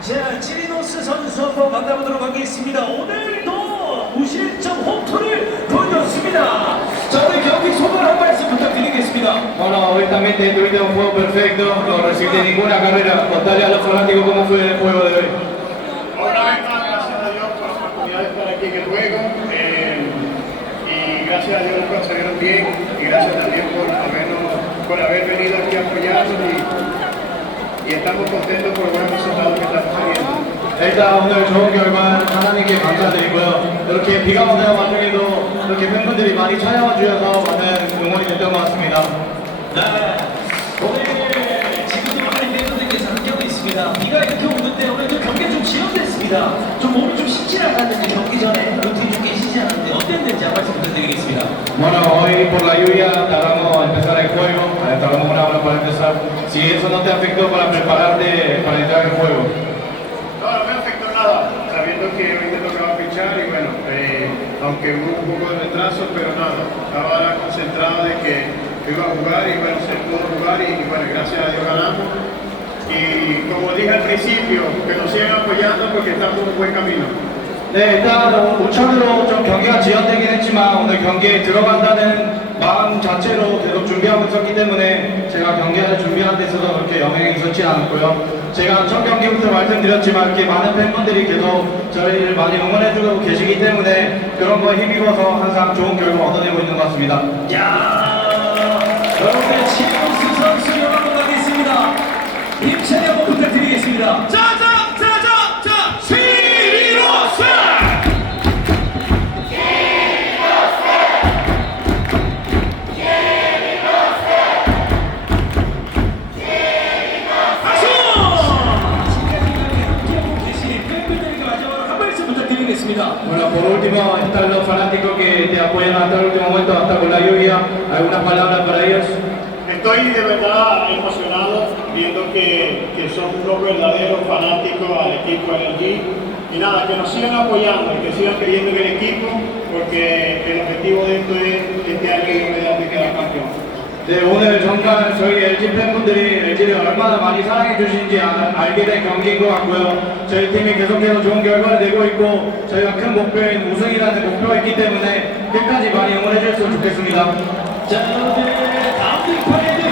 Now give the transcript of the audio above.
자, 지리노스 선수 한번 만나보도록 하겠습니다. 오늘도 무실점 홈투를 보여줬습니다. 자, 오늘 경기 소감 한 말씀 부탁드리겠습니다. Bueno, honestamente tuviste un juego perfecto, no recibiste ninguna carrera. Contale a los fanáticos cómo fue el juego de hoy. Una vez más, gracias a Dios por la oportunidad de estar aquí en el juego. eh, y gracias a Dios lo consiguieron bien. Y gracias también por, habernos, por haber venido aquí a apoyarnos. Y, y estamos contentos por el buen resultado que estamos teniendo. 일단 오늘 좋은 결과 하나님께 감사드리고요. 이렇게 비가 오는 와중에도 이렇게 팬분들이 많이 찾아와 주셔서 많은 응원이 됐던 것 같습니다. 네. 오늘 지금도 많은 팬분들께서 함께하고 있습니다. 비가 이렇게 오는데 오늘 좀 경기가 좀 지연됐습니다. 좀 몸이 좀 쉽지 않았는데 경기 전에 루틴 좀 Bueno, hoy por la lluvia tardamos a empezar el juego, eh, tardamos una hora para empezar. Si eso no te afectó para prepararte para entrar en juego. No, no me afectó nada, sabiendo que hoy te tocaba pichar y bueno, eh, aunque hubo un poco de retraso, pero nada, estaba concentrado de que iba a jugar y bueno, se pudo jugar y, bueno, gracias a Dios ganamos. Y como dije al principio, que nos sigan apoyando porque estamos en un buen camino. 네, 일단 우천으로 좀 경기가 지연되긴 했지만 오늘 경기에 들어간다는 마음 자체로 계속 준비하고 있었기 때문에 제가 경기를 준비하는 데 있어서 그렇게 영향이 있었지 않았고요. 제가 첫 경기부터 말씀드렸지만 이렇게 많은 팬분들이 계속 저희를 많이 응원해주고 계시기 때문에 그런 거에 힘입어서 항상 좋은 결과 얻어내고 있는 것 같습니다. 야 여러분의 지리노스 선수 연합으로 가겠습니다. 힘차게 한번 부탁드리겠습니다. Bueno, por último están los fanáticos que te apoyan hasta el último momento, hasta con la lluvia. ¿Algunas palabras para ellos? Estoy de verdad emocionado viendo que, son unos verdaderos fanáticos al equipo LG. Y nada, que nos sigan apoyando y que sigan creyendo en el equipo, porque el objetivo de esto es este año. 네, 오늘 정말 저희 LG 팬분들이 LG를 얼마나 많이 사랑해 주신지 아- 알게 된 경기인 것 같고요. 저희 팀이 계속해서 좋은 결과를 내고 있고 저희가 큰 목표인 우승이라는 목표가 있기 때문에 끝까지 많이 응원해 주셨으면 좋겠습니다. 자, 여러분들 다음 등판에